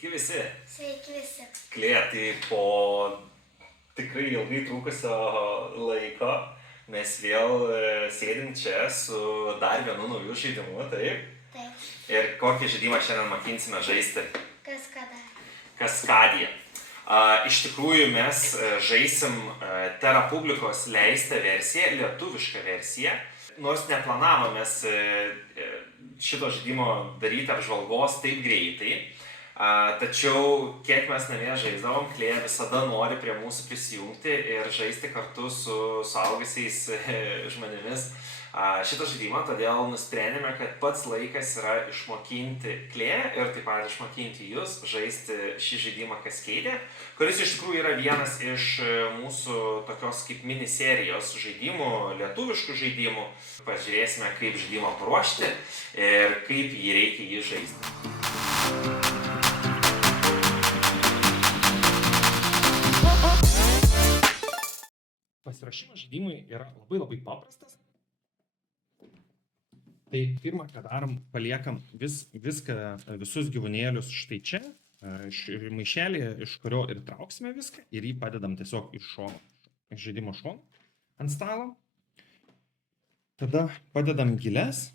Sveiki visi. Sveiki visi. Klėja, tai po tikrai ilgai trukusio laiko mes vėl sėdim čia su dar vienu nauju žaidimu, taip? Taip. Ir kokį žaidimą šiandien mokinsime žaisti? Kaskadija. Iš tikrųjų mes žaisim Terra Publicos leistą versiją, lietuvišką versiją. Nors neplanavomės šito žaidimo daryti apžvalgos taip greitai, tačiau kiek mes namie žaisdavom, Klėja visada nori prie mūsų prisijungti ir žaisti kartu su suaugusiais žmonėmis šitą žaidimą, todėl nusprendėme, kad pats laikas yra išmokinti Klėją ir taip pat išmokinti jūs žaisti šį žaidimą Cascadia, kuris iš tikrųjų yra vienas iš mūsų tokios kaip miniserijos žaidimų, lietuviškų žaidimų. Pažiūrėsime, kaip žaidimą paruošti ir kaip jį reikia jį žaisti. Pasiruošimas žaidimui yra labai paprastas. Tai pirmą, ką darom, paliekam visus gyvūnėlius štai čia, maišelį, iš kurio ir trauksime viską ir jį padedam tiesiog iš šono, iš žaidimo šono ant stalo. Tada padedam gilės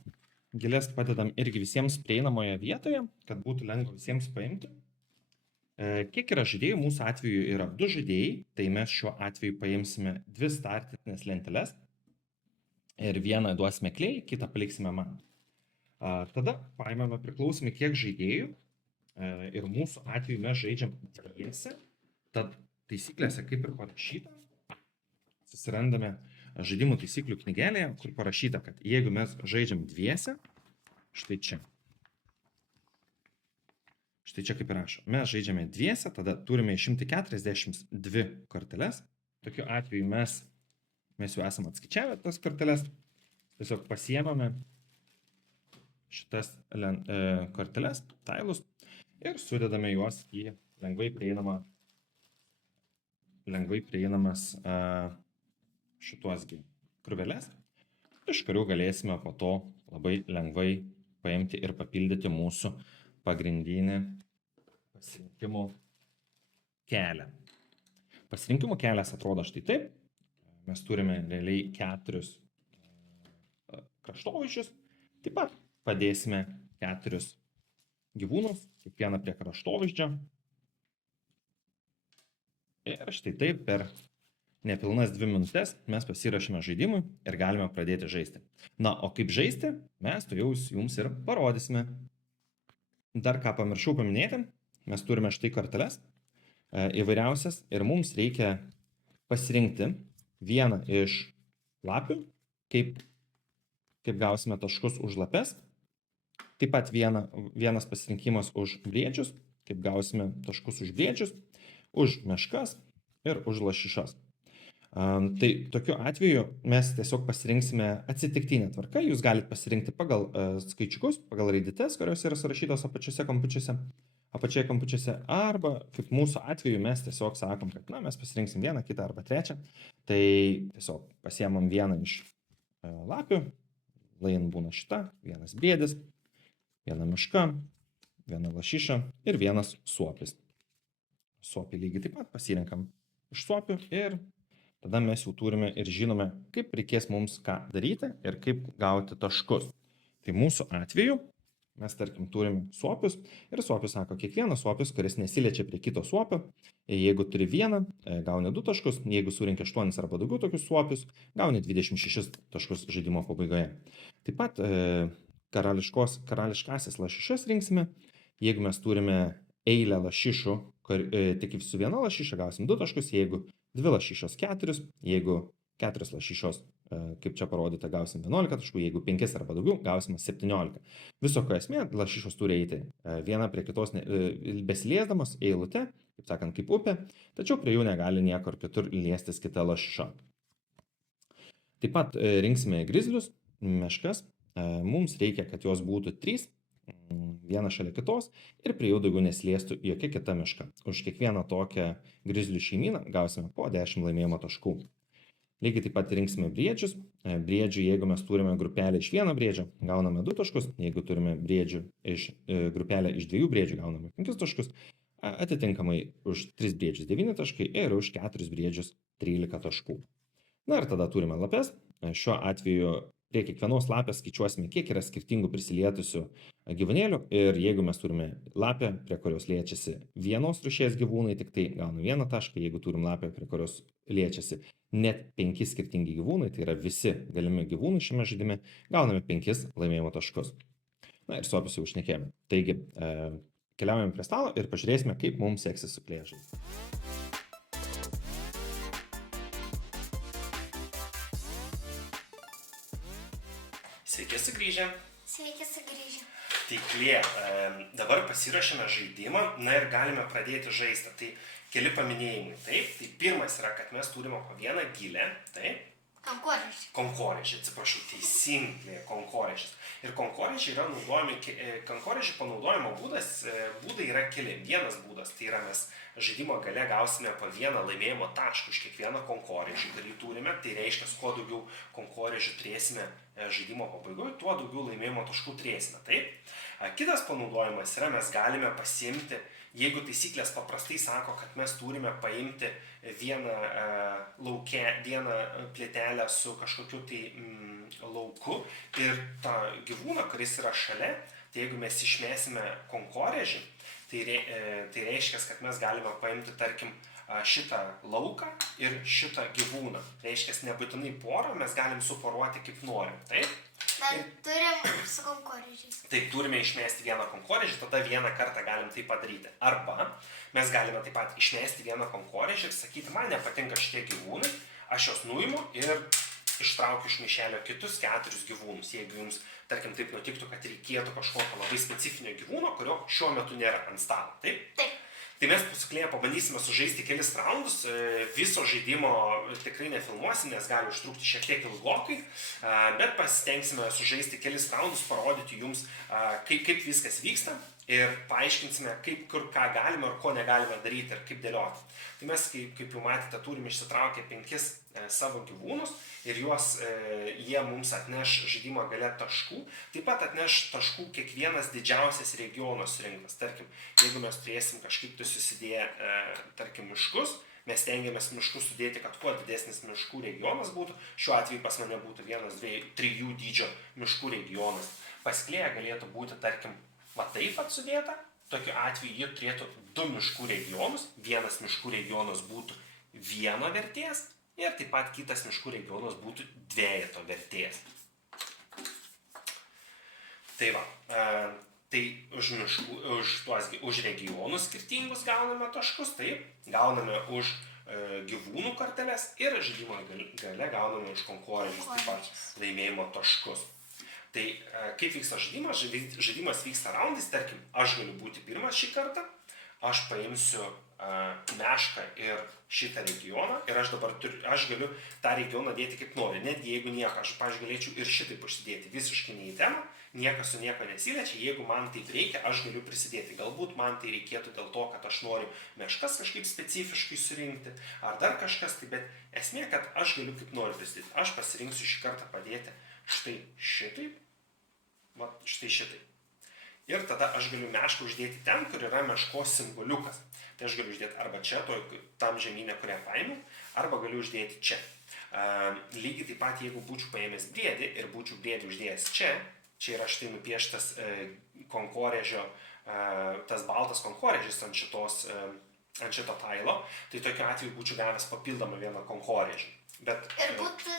padedam irgi visiems prieinamoje vietoje, kad būtų lengva visiems paimti. Kiek yra žaidėjų? Mūsų atveju yra 2 žaidėjai, tai mes šiuo atveju paimsime 2 startinės lenteles ir vieną duosime Klėjai, kitą paliksime man. Tada paimame priklausomai kiek žaidėjų ir mūsų atveju mes žaidžiam dviese, tad taisyklėse kaip ir parašyta, susirandame žaidimų taisyklių knygelėje, kur parašyta, kad jeigu mes žaidžiam dviese, štai čia kaip ir rašo, mes žaidžiame dviese, tada turime išimti 42 korteles. Tokiu atveju mes jau esame atskaičiavę tas korteles, tiesiog pasiėmame šitas korteles, tailus ir sudedame juos į lengvai prieinamas šituos krūveles, iš kurių galėsime po to labai lengvai paimti ir papildyti mūsų pagrindinį pasirinkimų kelią. Pasirinkimų kelias atrodo štai taip. Mes turime realiai 4 kraštovaizdžius. Taip pat padėsime 4 gyvūnus, kiekvieną prie kraštovaizdžio. Ir štai taip per nepilnas 2 minutės mes pasiruošime žaidimui ir galime pradėti žaisti. Na, o kaip žaisti, mes to jau jums ir parodysime. Dar ką pamiršau paminėti, mes turime štai korteles įvairiausias ir mums reikia pasirinkti vieną iš lapių, kaip gausime taškus už lapes. Taip pat vienas pasirinkimas už briedžius, kaip gausime taškus už briedžius, už meškas ir už lašišas. Tai tokiu atveju mes tiesiog pasirinksime atsitiktinę tvarką. Jūs galite pasirinkti pagal skaičiukus, pagal raidytes, kurios yra surašytos apačioje kampučiuose, arba kaip mūsų atveju mes tiesiog sakom, kad mes pasirinksim vieną, kitą arba trečią. Tai tiesiog pasiemam vieną iš lapių, lain būna šita, vienas briedis, viena meška, viena lašiša ir vienas suopis. Suopį lygiai taip pat pasirinkam iš suopių ir tada mes jau turime ir žinome, kaip reikės mums ką daryti ir kaip gauti taškus. Tai mūsų atveju mes, tarkim, turime suopius ir suopius sako, kiekvienas suopis, kuris nesiliečia prie kito suopio, jeigu turi vieną, gauni 2 taškus, jeigu surinki 8 arba daugiau tokius suopius, gauni 26 taškus žaidimo pabaigoje. Taip pat karališkasis lašišas rinksime, jeigu mes turime eilę lašišų, tik su viena lašiša gausim 2 taškus, jeigu 2 lašišos 4, jeigu 4 lašišos, kaip čia parodyta, gausim 11 taškų, jeigu 5 arba daugiau, gausim 17. Viso ko esmė, lašišos turi eiti viena prie kitos besiliesdamos eilute, kaip sakant, kaip upė, tačiau prie jų negali niekur kitur liestis kita lašiša. Taip pat rinksime grizlius, meškas, mums reikia, kad jos būtų 3, viena šalia kitos ir prie jų daugiau nesliestų jokia kita meška. Už kiekvieną tokią grizlių šeimyną gausime po 10 laimėjimo taškų. Lygiai taip pat rinksime briedžius. Briedžių, jeigu mes turime grupelę iš vieno briedžio, gauname 2 taškus. Jeigu turime grupelę iš 2 briedžių, gauname 5 taškus. Atitinkamai už 3 briedžius 9 taškai ir už 4 briedžius 13 taškų. Na ir tada turime lapes. Šiuo atveju prie kiekvienos lapės skaičiuosime, kiek yra skirtingų prisilietusių gyvūnėlių. Ir jeigu mes turime lapę, prie kurios liečiasi vienos rūšies gyvūnai, tik tai gauname 1 tašką. Jeigu turim lapę, prie kurios liečiasi net 5 skirtingi gyvūnai, tai yra visi galimi gyvūnai šiame žaidime, gauname 5 laimėjimo taškus. Na ir suopius jau šnekėjome. Taigi, keliaujame prie stalo ir pažiūrėsime, kaip mums seksis su klėžais. Sveiki sugrįžę. Sveiki sugrįžę. Tai Klė, dabar pasiruošėme žaidimą, na ir galime pradėti žaisti. Tai keli paminėjimai. Taip, tai pirmas yra, kad mes turime po vieną gilę. Taip. Konkorėžiai, atsiprašau, teisingai, konkorėžiai. Ir konkorėžiai yra naudojami, konkorėžių panaudojimo būdai yra keli. Vienas būdas, tai yra mes žaidimo gale gausime po vieną laimėjimo tašką iš kiekvieną konkorėžį, kurį turime. Tai reiškia, kuo daugiau konkorėžių turėsime žaidimo pabaigoje, tuo daugiau laimėjimo taškų turėsime. Taip. Kitas panaudojimas yra, mes galime pasiimti, jeigu taisyklės paprastai sako, kad mes turime paimti vieną plėtelę su kažkokiu tai lauku ir tą gyvūną, kuris yra šalia, tai jeigu mes išmėsime konkorėžį, tai reiškia, kad mes galime paimti, tarkim, šitą lauką ir šitą gyvūną. Reiškia, nebūtinai porą, mes galim suporuoti kaip norim. Taip? Bet turim su konkorėžiais. Taip, turime išmesti vieną konkorėžį, tada vieną kartą galim tai padaryti. Arba mes galime taip pat išmesti vieną konkorėžį ir sakyti, man nepatinka šitie gyvūnai, aš jos nuimu ir ištraukiu iš maišelio kitus 4 gyvūnus. Jeigu jums, tarkim, taip nutiktų, kad reikėtų kažkokio labai specifinio gyvūno, kurio šiuo metu nėra ant stalo. Taip? Taip. Tai mes pasiklėję pabandysime sužaisti kelis raundus, viso žaidimo tikrai nefilmuosim, nes gali užtrukti šiek tiek ilgokai, bet pasitengsime sužaisti kelis raundus, parodyti jums, kaip viskas vyksta ir paaiškinsime, kur ką galime ir ko negalime daryti ir kaip dėlioti. Tai mes, kaip jau matėte, turime išsitraukę 5 savo gyvūnus ir jie mums atneš žaidimo gale taškų. Taip pat atneš taškų kiekvienas didžiausias regiono surinktas. Tarkim, jeigu mes turėsim kažkaip tai susidėję, tarkim, miškus, mes tengiamės miškus sudėti, kad kuo didesnis miškų regionas būtų. Šiuo atveju pas mane būtų 1, 2, 3 dydžio miškų regionas. Pas Klėją galėtų būti, tarkim, va taip atsudėta. Tokiu atveju jie turėtų 2 miškų regionus. Vienas miškų regionas būtų 1 vertės ir taip pat kitas miškų regionas būtų 2 vertės. Tai va, tai už regionus skirtingus gauname taškus, taip, gauname už gyvūnų korteles ir žaidimo gale gauname už konkorėžius taip pat laimėjimo taškus. Tai kaip vyksta žaidimas? Žaidimas vyksta raundais, tarkim, aš galiu būti pirmas šį kartą, aš paimsiu mešką ir šitą regioną ir aš galiu tą regioną dėti kaip noriu, netgi jeigu nieko, aš galėčiau ir šitaip užsidėti visiškai ne į temą, niekas su nieko nesiliečia, jeigu man taip reikia, aš galiu prisidėti, galbūt man tai reikėtų dėl to, kad aš noriu meškas kažkaip specifiškai surinkti, ar dar kažkas, tai bet esmė, kad aš galiu kaip noriu prisidėti, aš pasirinksiu šį kartą padėti štai šitaip, va, štai šitai. Ir tada aš galiu mešką uždėti ten, kur yra meškos simboliukas. Tai aš galiu uždėti arba čia, tam žemynė, kurią paėmiau, arba galiu uždėti čia. Lygiai taip pat, jeigu būčiau paėmęs briedį ir būčiau briedį uždėjęs čia yra štai nupieštas konkorėžio, tas baltas konkorėžis ant šito tailo, tai tokiu atveju būčiau gavęs papildomą vieną konkorėžį. Ir būtų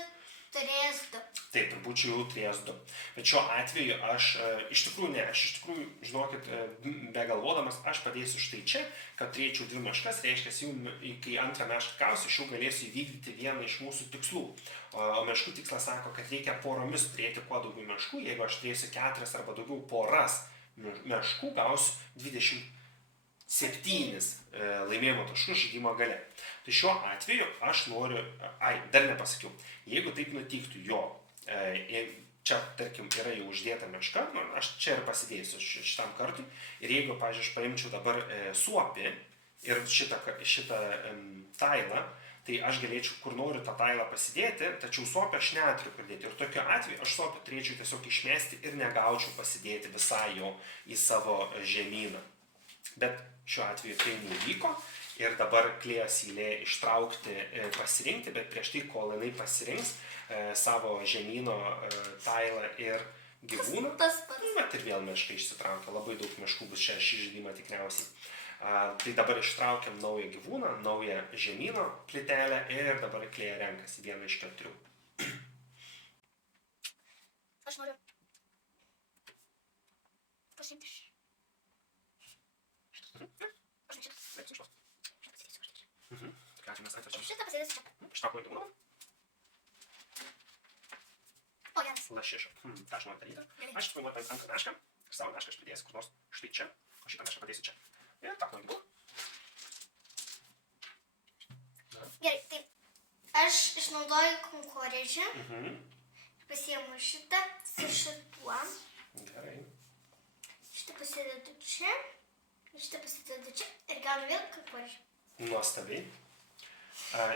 turėjęs 2. Taip, ir būčiau jau turėjęs 2. Bet šiuo atveju aš iš tikrųjų, žinokit, begalvodamas, aš padėsiu štai čia, kad turėčiau 2 meškas, reiškia, kai antrą mešką gausiu, aš jau galėsiu įvykdyti vieną iš mūsų tikslų. O meškų tikslas sako, kad reikia poromis turėti kuo daugiau meškų. Jeigu aš turėsiu 4 arba daugiau poras meškų, gausiu 27 laimėjimo taškus žaidimo gale. Tai šiuo atveju aš noriu, dar nepasakiau, jeigu taip nutiktų, čia, tarkim, yra jau uždėta meška, aš čia ir pasidėsiu šitam kartui, ir jeigu, pavyzdžiui, aš paimčiau dabar suopį ir šitą tailą, tai aš galėčiau kur noriu tą tailą pasidėti, tačiau suopio aš neturiu kur dėti. Ir tokiu atveju aš suopio turėčiau tiesiog išmesti ir negaučiau pasidėti visai jo į savo žemyną. Bet šiuo atveju tai neįvyko ir dabar Klėjos eilė ištraukti, pasirinkti, bet prieš tai, kol jinai pasirinks savo žemyno tailą ir gyvūną, Tas pats. bet ir vėl meška išsitraukia, labai daug meškų bus šį žaidimą tikriausiai. Tai dabar ištraukiam naują gyvūną, naują žemyno plytelę ir dabar Klėja renkasi vieną iš 4. Aš noriu pasiimti šitą pasidėsiu čia. Ištraukau gyvūną. O, geras. Lašiša. Ką aš noriu daryti? Aš noriu paimti antrą mešką. Ir savo mešką aš pridėsiu kur nors štai čia. O šitą mešką padėsiu čia. Ir tak noriu gyvūną. Gerai, tai aš išnaudoju kankorėžį. Pasiimu šitą su šituo. Gerai. Šitą pasidedu čia. Šitą pasidedu čia. Ir gaunu vėl kankorėžį. Nuostabiai.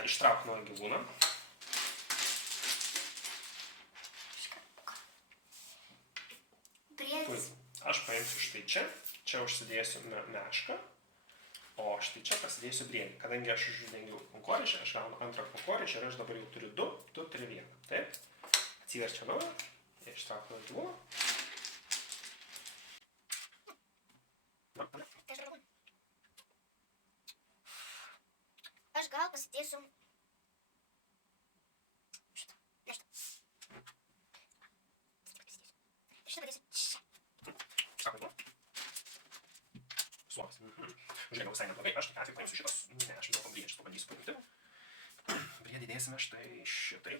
Ištrauk naują gyvūną. Briedis. Aš paimsiu štai čia. Čia užsidėsiu mešką. O štai čia pasidėsiu briedį. Kadangi aš uždengiau kankorėžį, aš gaunu antrą kankorėžį ir aš dabar jau turiu 2, tu turi 1. Taip. Atsiverčiu naują. Ištrauk naują gyvūną. Aš gal pasidėsiu šitą. Ne šitą. Šitą padėsiu čia. Ištrauk gyvūną. Suopis. Žiūrėk, visai neblogai. Aš tik atveju paimsiu šitos. Ne, aš vis dėlto briedžius pabandysiu paimti. Briedį dėsime štai šitai.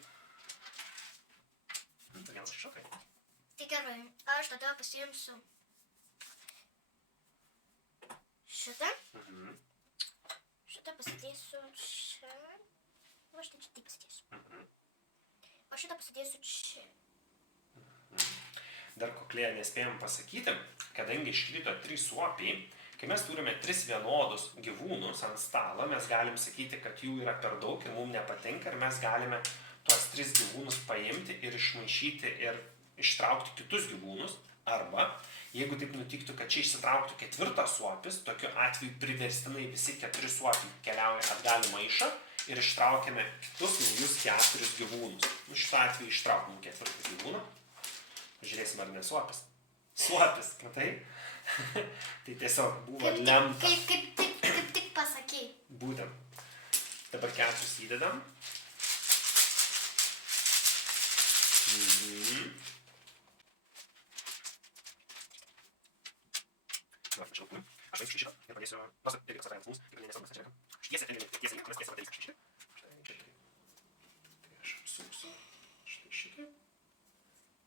Tai vienas iš šitai. Tai gerai, aš tada pasiimsiu šitą. Šitą pasidėsiu čia. O štai čia taip pasidėsiu. O šitą pasidėsiu čia. Dar ko Klėja nespėjom pasakyti, kadangi iškrito 3 suopiai, kai mes turime 3 vienodus gyvūnus ant stalo, mes galim sakyti, kad jų yra per daug ir mums nepatinka ir mes galime tuos 3 gyvūnus paimti ir išmaišyti ir ištraukti kitus gyvūnus. Arba, jeigu taip nutiktų, kad čia išsitrauktų 4 suopis, tokiu atveju priverstinai visi 4 suopiai keliauja atgal į maišą ir ištraukiame kitus naujus 4 gyvūnus. Šitą atveju ištraukiam 4 gyvūną. Žiūrėsim, ar ne suopis. Suopis, matai? Tai tiesiog buvo lemta. Kaip tik pasakei. Būtent. Dabar 4 įdedam. Aš paimsiu šitą ir padėsiu, nors irgi tas atrajams mums, ir nesvarbu, kas čia. Aš tiesiai mes tiesiai padarysiu šitą. Tai aš apsuksiu štai šitą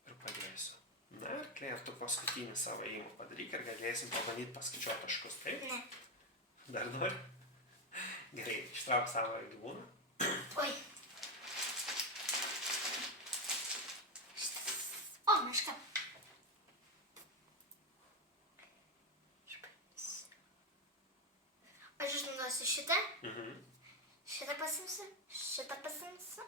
ir padėsiu. Na ir Klėja, tu paskutinį savo ėjimą padaryk ir galėsim pabandyti paskaičiuoti taškus, taip? Ne. Dar nori? Gerai, ištrauk savo gyvūną. Oi. O, meška. Aš išnaudosiu šitą. Šitą pasimsiu. Šitą pasimsiu.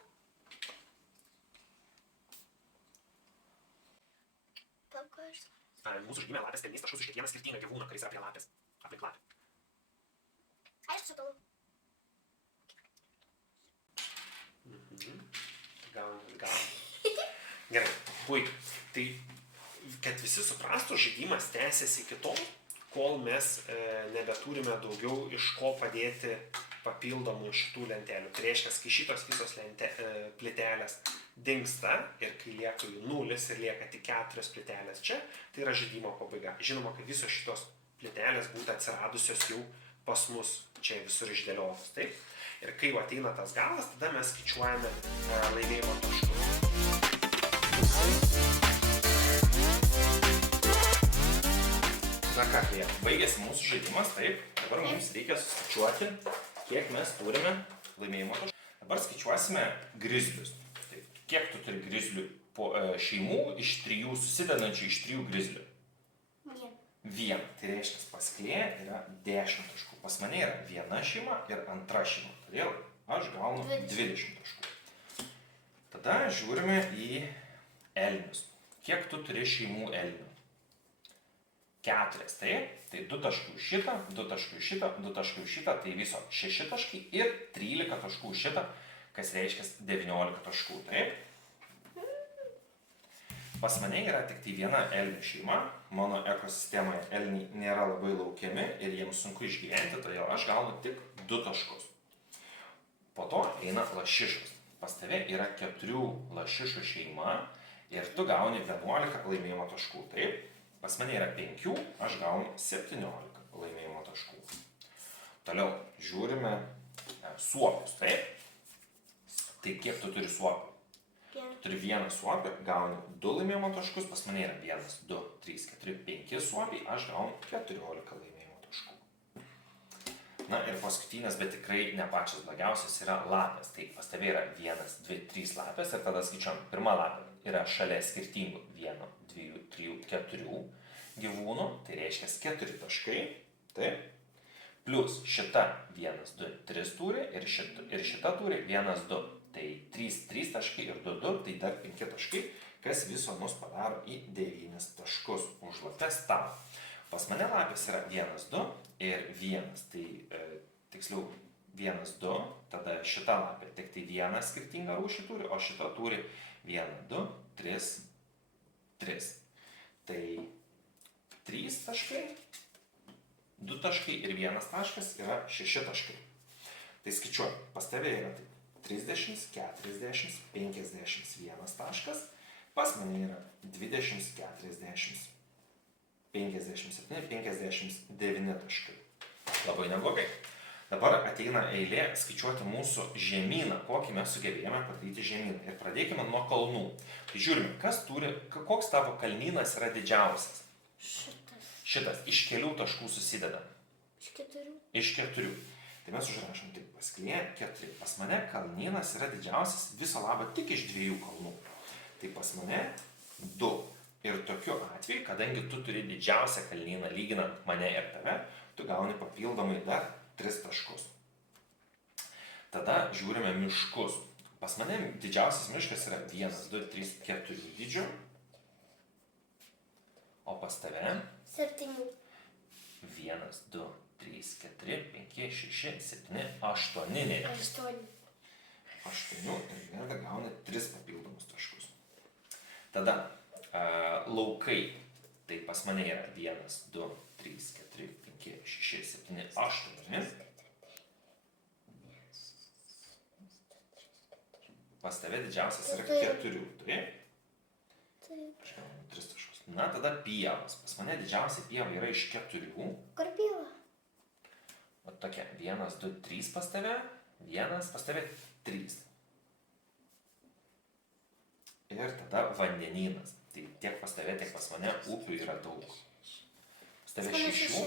Mūsų žaidime lapės pelnys taškus už kiekvieną skirtingą gyvūną, kuris yra prie lapės. Aplink lapę. Aš supau. Gaunam. Gerai, puikiai. Tai, kad visi suprastų, žaidimas tęsiasi iki tol, kol mes nebeturime daugiau iš ko padėti papildomų šitų lentelių. Tai reiškia, kai šitos visos plytelės dingsta ir kai lieka jų 0 ir lieka tik 4 plytelės čia, tai yra žaidimo pabaiga. Žinoma, kad visos šitos plytelės būtų atsiradusios jau pas mus čia visur išdėliotos, taip? Ir kai jau ateina tas galas, tada mes skaičiuojame laimėjimo taškus. Na ką, Klėja, baigėsi mūsų žaidimas, taip? Dabar mums reikia suskaičiuoti, kiek mes turime laimėjimo taškų. Dabar skaičiuosime grizlius. Kiek tu turi grizlių šeimų iš 3, susidedančių iš 3 grizlių? 1. Tai reiškia, pas Klėją yra 10 taškų. Pas mane yra 1 šeima ir 2 šeima. Todėl aš gaunu 20 taškų. Tada žiūrime į elnius. Kiek tu turi šeimų elnių? 4, taip? Tai 2 taškų iš šitą, 2 taškų iš šitą, 2 taškų iš šitą, tai viso 6 taškai ir 13 taškų iš šitą, kas reiškia 19 taškų, taip? Pas mane yra tik tai viena elnių šeima, mano ekosistemoje elniai nėra labai laukiami ir jiems sunku išgyventi, todėl aš gaunu tik 2 taškus. Po to eina lašišos. Pas tave yra 4 lašišų šeima ir tu gauni 11 laimėjimo taškų, taip? Pas mane yra 5, aš gaunu 17 laimėjimo taškų. Toliau žiūrime suopius, taip? Tai kiek tu turi suopių? Turi vieną suopį, gauni 2 laimėjimo taškus, pas mane yra 1, 2, 3, 4, 5 suopiai, aš gaunu 14 laimėjimo taškų. Na ir paskutinės, bet tikrai ne pačias blogiausias yra lapės. Tai pas tave yra 1, 2, 3 lapės ir tada skaičiuojam, pirma lapė yra šalia skirtingų 1, 2, 3, 4 gyvūnų, tai reiškia 4 taškai, taip. Plus šita 1, 2, 3 turi ir šita turi 1, 2. Tai 3 taškai ir 2, 2, tai dar 5 taškai, kas viso mus padaro į 9 taškus už lapės tavo. Pas mane lapės yra 1, 2 ir 1, tai tiksliau 1, 2, tada šita lapė tik tai vieną skirtingą rūšį turi, o šita turi 1, 2, 3, 3. Tai 3 taškai, 2 taškai ir 1 taškas yra 6 taškai. Tai skaičiuoju, pas tave yra taip. 30, 40, 51 taškas, pas mane yra 20, 40, 57, 59 taškai. Labai neblogai. Dabar ateina eilė skaičiuoti mūsų žemyną, kokį mes sugebėjome padaryti žemyną. Ir pradėkime nuo kalnų. Tai žiūrime, koks tavo kalnynas yra didžiausias. Šitas. Iš kelių taškų susideda. Iš 4. Tai mes užrašom tik pasklėje 4. Pas mane kalnynas yra didžiausias viso labo tik iš 2 kalnų. Tai pas mane 2. Ir tokiu atveju, kadangi tu turi didžiausią kalnyną lyginant mane ir tave, tu gauni papildomai dar 3 taškus. Tada žiūrime miškus. Pas mane didžiausias miškas yra 1, 2, 3, 4 dydžio. O pas tave? 7. 1, 2, 3, 4, 5, 6, 7, 8. 8 ir vėl gauna 3 papildomus taškus. Tada laukai. Tai pas mane yra 1, 2, 3, 4, 5, 6, 7, 8. Pas tave didžiausias yra 4. Taip? Aš gaunu 3 taškus. Na, tada pievas. Pas mane didžiausia pieva yra iš 4. Kur pieva? O tokia, 1, 2, 3 pas tave, 1 pas tave 3. Ir tada vandenynas. Tai tiek pas tave, tiek pas mane upių yra daug. Pas tave 6,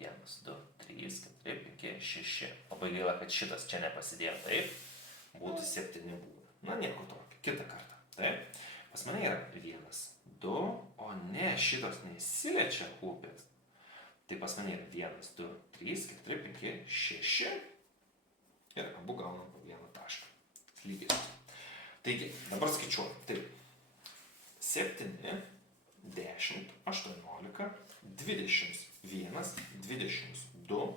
1, 2, 3, 4, 5, 6. Labai gaila, kad šitas čia nepasidėjo, taip, būtų 7 būna. Na, nieko tokio, kitą kartą, taip. Pas mane yra 1, 2, o ne, šitos nesiliečia upės. Tai pas mane yra 1, 2, 3, 4, 5, 6 ir abu gaunam po 1 tašką. Lygiai. Taigi, dabar skaičiuoju. Taip. 7, 10, 18, 21, 22,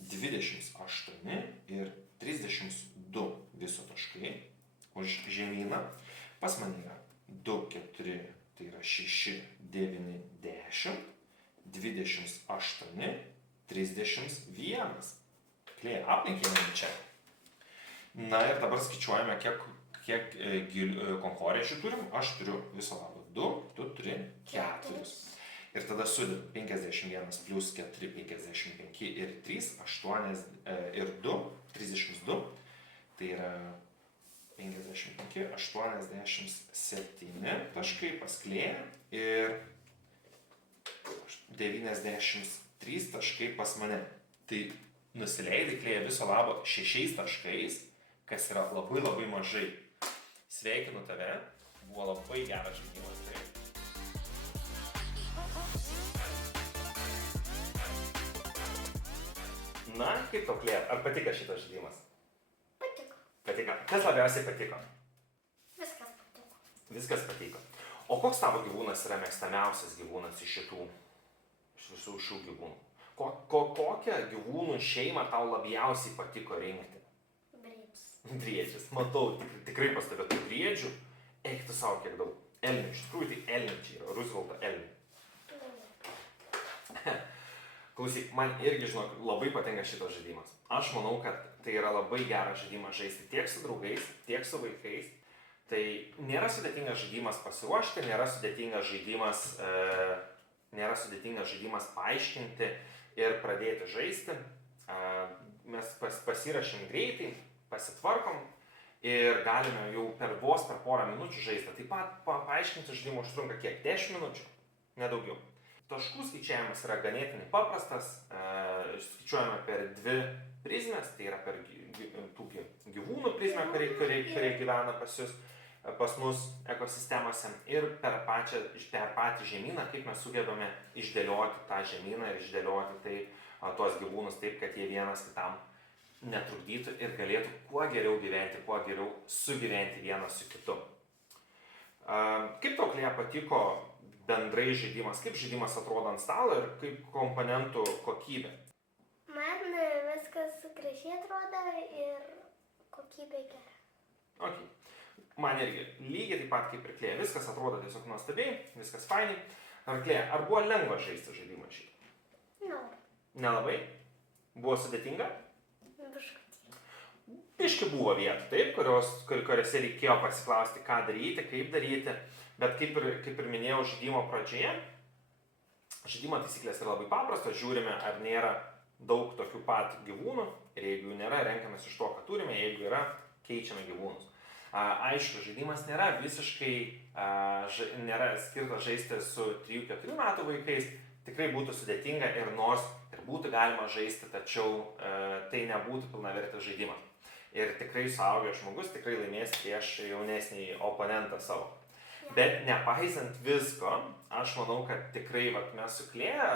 28 ir 32 viso taškai už žemyną. Pas mane yra 2, 4, tai yra 6, 9, 10. 28, 31. Klėja aplinkėme čia. Na ir dabar skaičiuojame, kiek konkorėžių turim. Aš turiu viso labo 2, tu turi 4. Ir tada sudėdu 51 plus 4, 55 ir 3, 8 ir 2, 32. Tai yra 55, 87 taškai pasklėja ir 93 taškai pas mane. Tai nusileidai klėja viso labo 6 taškais, kas yra labai labai mažai. Sveikinu tave, buvo labai geras žaidimas. Na, kaip tau klėja, ar patiko šitas žaidimas? Patiko. Kas labiausiai patiko? Viskas patiko. Viskas patiko. O koks tavo gyvūnas yra mėgstamiausias gyvūnas iš visų šių gyvūnų? Kokią gyvūnų šeimą tau labiausiai patiko rinkti? Briedis. Briedžius. Matau, tikrai pas tave tų briedžių. Eik tu savo kiek daug. Elnių. Iš tikrųjų tai elnių čia yra. Roosevelto elnių. Klausyk, man irgi, žinok, labai patinka šitas žaidimas. Aš manau, kad tai yra labai geras žaidimas žaisti tiek su draugais, tiek su vaikais. Tai nėra sudėtingas žaidimas pasiruošti, nėra sudėtingas žaidimas paaiškinti ir pradėti žaisti. Mes pasirašym greitai, pasitvarkom ir galime jau per porą minučių žaisti. Taip pat paaiškinti žaidimą užtrunka kiek? 10 minučių, nedaugiau. Taškų skaičiavimas yra ganėtinai paprastas, skaičiuojame per 2 prizmes, tai yra per tų gyvūnų prizmę, kurie gyvena pas mus ekosistemose ir per patį žemyną, kaip mes sugebame išdėlioti tą žemyną ir išdėlioti tuos gyvūnus taip, kad jie vienas kitam netrukdytų ir galėtų kuo geriau gyventi, kuo geriau sugyventi vienas su kitu. Kaip tau, Klėja, patiko bendrai žaidimas, kaip žaidimas atrodo ant stalo ir kaip komponentų kokybė? Man viskas gražiai atrodo ir kokybė gera. Okay. Man irgi lygiai taip pat kaip ir Klėja, viskas atrodo tiesiog nuostabiai, viskas fainiai. Klėja, ar buvo lengva žaisti žaidimą šį? Nelabai? Buvo sudėtinga? Biški buvo vietų, taip, kuriuose reikėjo pasiklausti, ką daryti, kaip daryti, bet kaip ir minėjau žaidimo pradžioje, žaidimo taisyklės yra labai paprastos, žiūrime, ar nėra daug tokių pat gyvūnų ir jeigu nėra, renkamės iš to, ką turime, jeigu yra, keičiame gyvūnus. Aišku, žaidimas nėra visiškai nėra skirtas žaisti su 3-4 metų vaikais, tikrai būtų sudėtinga ir nors ir būtų galima žaisti, tačiau tai nebūtų pilnavertis žaidimas. Ir tikrai suaugęs žmogus tikrai laimės prieš jaunesnį oponentą savo. Bet nepaisant visko, aš manau, kad tikrai mes su Klėja,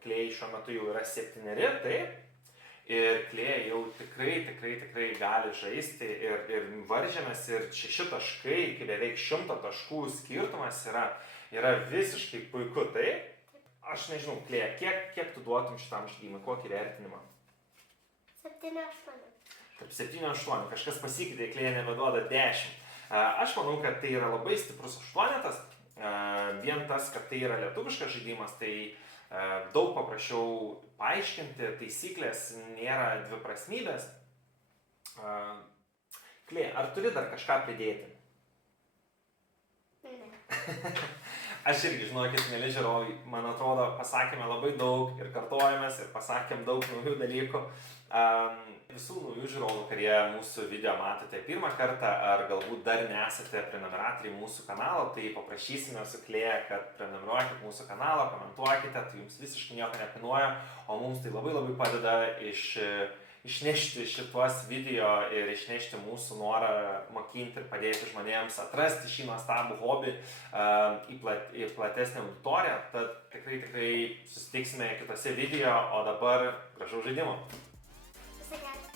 Klėjai šiuo metu jau yra 7, taip, ir Klėja jau tikrai gali žaisti ir varžėmės ir 6 taškai, iki beveik 100 taškų skirtumas yra visiškai puiku, taip. Aš nežinau, Klėja, kiek tu duotum šitam žaidimui, kokį vertinimą? 7-8. Tarp 7-8, kažkas pasikeitė, Klėja nebeduoda 10. Aš manau, kad tai yra labai stiprus 8. Vien tas, kad tai yra lietuviškas žaidimas, tai daug paprasčiau paaiškinti, taisyklės nėra dviprasmybės. Klėja, ar turi dar kažką pridėti? Ne. Aš irgi, žinokit, mėly žiūrovai, man atrodo, pasakėme labai daug ir kartojamės ir pasakėm daug naujų dalykų. Visų naujų žiūrovų, kurie mūsų video matote pirmą kartą ar galbūt dar nesate prenumeratoriai mūsų kanalo, tai paprašysime su Klėja, kad prenumeruokit mūsų kanalą, komentuokite, tai jums visiškai nieko nekainuoja, o mums tai labai padeda išnešti šituos video ir išnešti mūsų norą mokinti ir padėti žmonėms atrasti šį nuostabų hobį į platesnę auditoriją. Tad tikrai susitiksime kitose video, o dabar gražaus žaidimo. Viso gero.